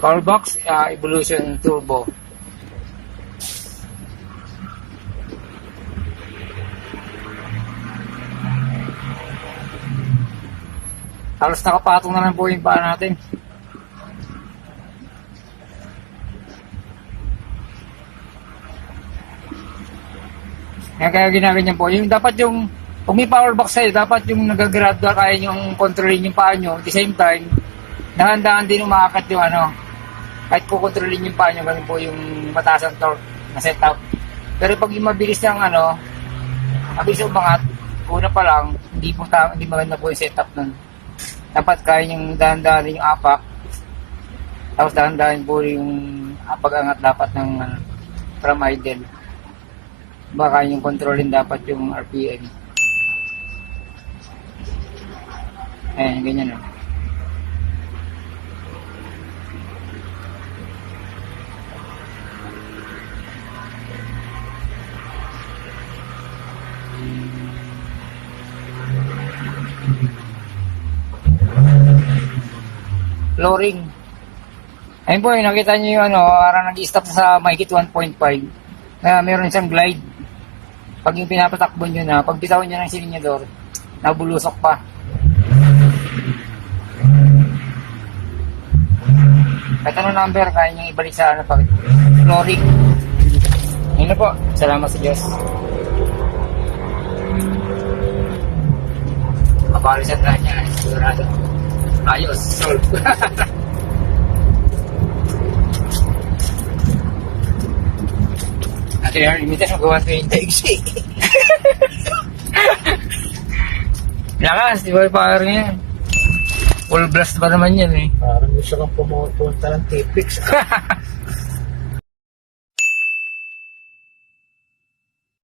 Power box, Evolution Turbo. Halos nakapatong na lang po yung paa natin. Kaya ginaganyan po. Yung dapat yung, kung may power box sa'yo, dapat yung nagagradual kaya yung kontrolin yung paa nyo. At the same time, dahan-dahan din umaakat yung ano. Kahit kukontrolin yung paa nyo, ganun po yung mataas ang torque na setup. Pero pag yung mabilis ng ano, mabilis umangat, una pa lang, hindi maganda po yung setup nun. Dapat kaya yung dahan-dahan din yung apak. Tapos dahan-dahan po yung pag-angat dapat ng from idle. Baka yung kontrolin dapat yung RPM. Ayan, ganyan o. Flooring. Ayun po, nakita nyo yung ano, parang nag-stop sa mahigit 1.5. Meron siyang glide. Pag yung pinapatakbo nyo na, pag bitaw nyo ng silinyador, nabulusok pa. Kahit ano number, kaya nyo ibalik sa ano, pag flooring. Yun na po. Salamat sa Diyos. Mapalisan na niya. Sigurado. Ayos. Solve. Ate yung limitas magawa 20 XC. Lakas, di ba yung power niya? Full blast ba naman yan eh? Parang gusto kang pumunta ng Tipix.